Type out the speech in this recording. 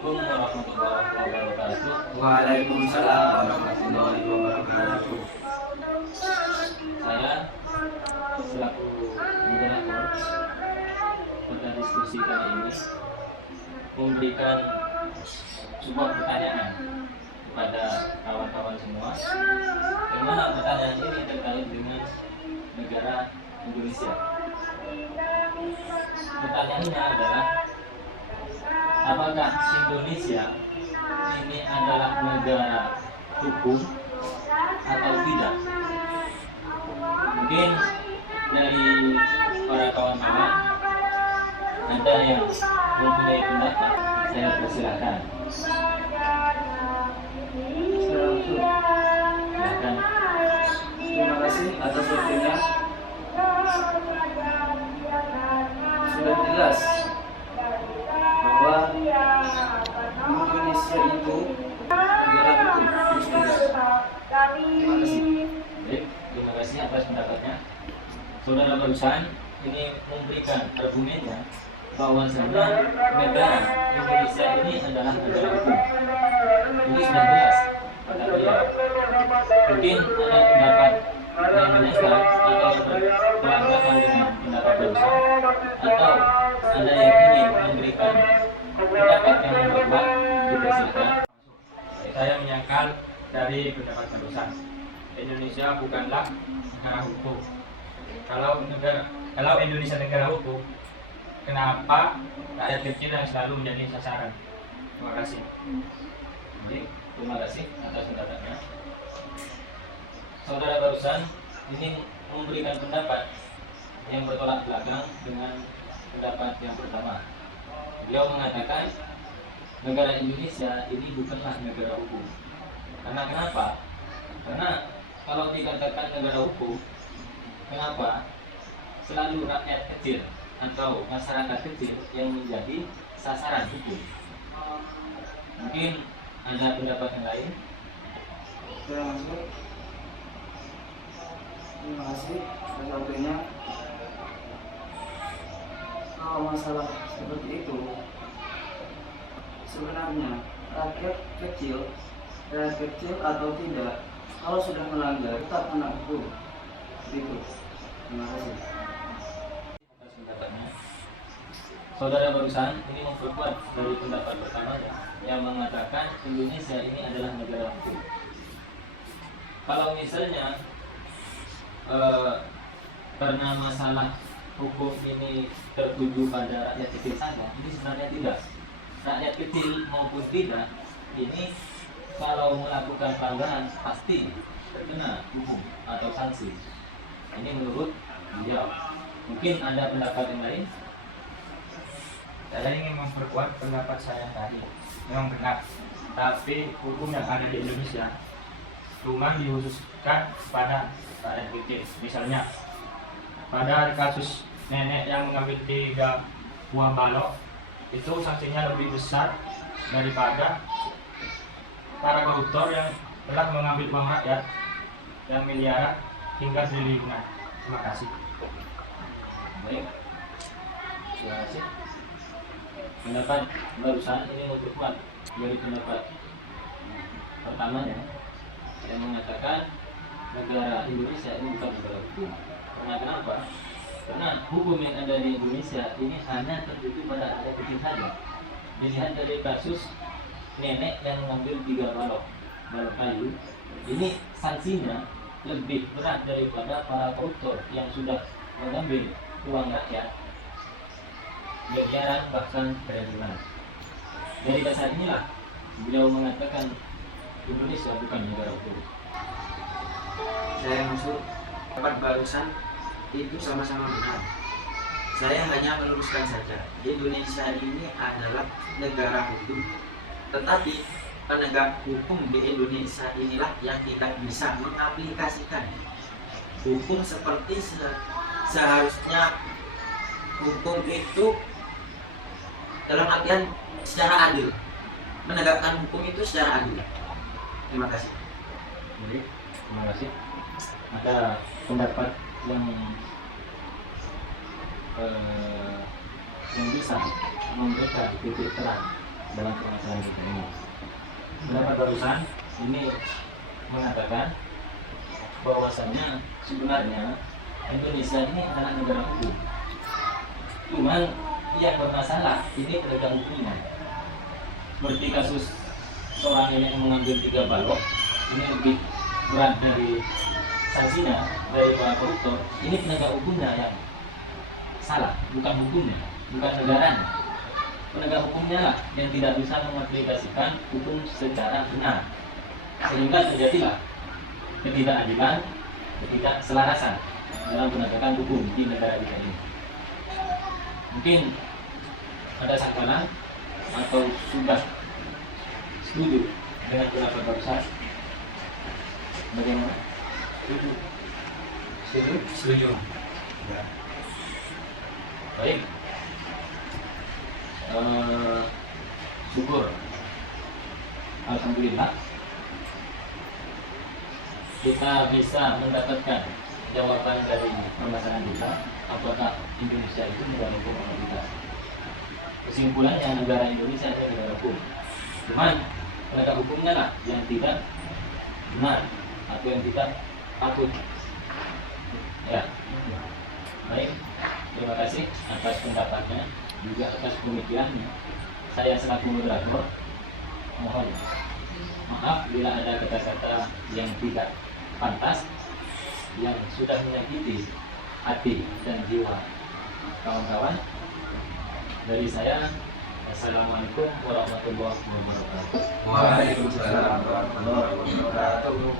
warahmatullahi wabarakatuh. Waalaikumsalam warahmatullahi wabarakatuh. Saya selaku moderator pada diskusi kali ini memberikan sebuah pertanyaan kepada kawan-kawan semua, di mana pertanyaan ini terkait dengan negara Indonesia. Pertanyaannya adalah, apakah Indonesia ini adalah negara hukum atau tidak? Mungkin dari para kawan-kawan ada yang mempunyai pendapat, saya persilahkan. Silakan. Terima kasih atas waktunya. Sudah jelas bahwa Indonesia itu negara hukum. Terima kasih. Baik, terima kasih atas pendapatnya. Saudara barusan ini memberikan argumennya bahwa negara Indonesia ini adalah negara hukum. Ini sudah jelas kata beliau. Mungkin ada pendapat yang menyesal atau berlawanan dengan pendapat barusan, atau ada yang ingin memberikan pendapat yang berbeda, dipersilakan. Saya menyangkal dari pendapat barusan, Indonesia bukanlah negara hukum. Kalau Indonesia negara hukum, kenapa rakyat kecil yang selalu menjadi sasaran? Terima kasih. Baik, terima kasih atas pendapatnya. Saudara barusan ini memberikan pendapat yang bertolak belakang dengan pendapat yang pertama. Beliau mengatakan negara Indonesia ini bukanlah negara hukum. Karena kenapa? Karena kalau dikatakan negara hukum, kenapa selalu rakyat kecil atau masyarakat kecil yang menjadi sasaran hukum? Mungkin ada pendapat yang lain. Terima kasih atas waktunya. Kalau masalah seperti itu, sebenarnya rakyat kecil atau tidak, kalau sudah melanggar tetap kena hukum. Itu. Terima kasih. Atas pendapatnya. Saudara barusan ini memperkuat dari pendapat pertamanya yang mengatakan Indonesia ini adalah negara hukum. Kalau misalnya karena masalah hukum ini tertuju pada rakyat kecil saja, ini sebenarnya tidak. Rakyat kecil maupun tidak, ini kalau melakukan pelanggaran pasti terkena hukum atau sanksi. Ini menurut beliau. Mungkin ada pendapat yang lain. Saya ingin memperkuat pendapat saya tadi. Memang benar, tapi hukum yang ada di Indonesia cuma dikhususkan pada rakyat kecil. Misalnya pada kasus nenek yang mengambil 3 buah balok, itu sanksinya lebih besar daripada para koruptor yang telah mengambil uang rakyat yang miliaran hingga triliunan. Terima kasih. Baik, terima kasih. Pendapat barusan ini memperkuat dari pendapat pertamanya yang mengatakan negara Indonesia ini bukan negara hukum. Karena kenapa? Karena hukum yang ada di Indonesia ini hanya tertuju pada rakyat kecil saja. Dilihat dari kasus nenek yang mengambil 3 balok kayu, ini sanksinya lebih berat daripada para koruptor yang sudah mengambil uang rakyat miliaran bahkan triliunan. Dari dasar inilah beliau mengatakan Indonesia bukan negara hukum. Saya masuk pendapat barusan itu sama-sama benar. Saya hanya meluruskan saja, Indonesia ini adalah negara hukum, tetapi penegak hukum di Indonesia inilah yang tidak bisa mengaplikasikan hukum seperti seharusnya. Hukum itu dalam artian secara adil, menegakkan hukum itu secara adil. Terima kasih. Baik, terima kasih. Ada pendapat yang bisa memberikan titik terang dalam permasalahan kita ini. Pendapat barusan ini mengatakan bahwasanya sebenarnya Indonesia ini adalah negara hukum. Cuman yang bermasalah ini penegak hukumnya. Seperti kasus seorang nenek yang mengambil 3 balok, ini lebih berat dari sanksinya dari para koruptor. Ini penegak hukumnya yang salah, bukan hukumnya, bukan negaranya. Penegak hukumnya lah yang tidak bisa mengaplikasikan hukum secara benar, sehingga terjadilah ketidakadilan, ketidakselarasan dalam penegakan hukum di negara kita ini. Mungkin ada sangkalan atau sudah setuju dengan pendapat barusan? Bagaimana? Setuju? Setuju? Setuju. Ya. Baik. Syukur. Alhamdulillah kita bisa mendapatkan jawaban dari permasalahan kita, apakah Indonesia itu negara hukum atau tidak. Kesimpulannya negara Indonesia itu negara hukum. Cuman penegak hukumnya lah yang tidak benar atau yang tidak patut. Ya. Baik, terima kasih atas pendapatnya, juga atas pemikirannya. Saya selaku moderator mohon maaf bila ada kata-kata yang tidak pantas, yang sudah menyakiti hati dan jiwa kawan-kawan. Dari saya, assalamualaikum warahmatullahi wabarakatuh. Waalaikumsalam warahmatullahi wabarakatuh.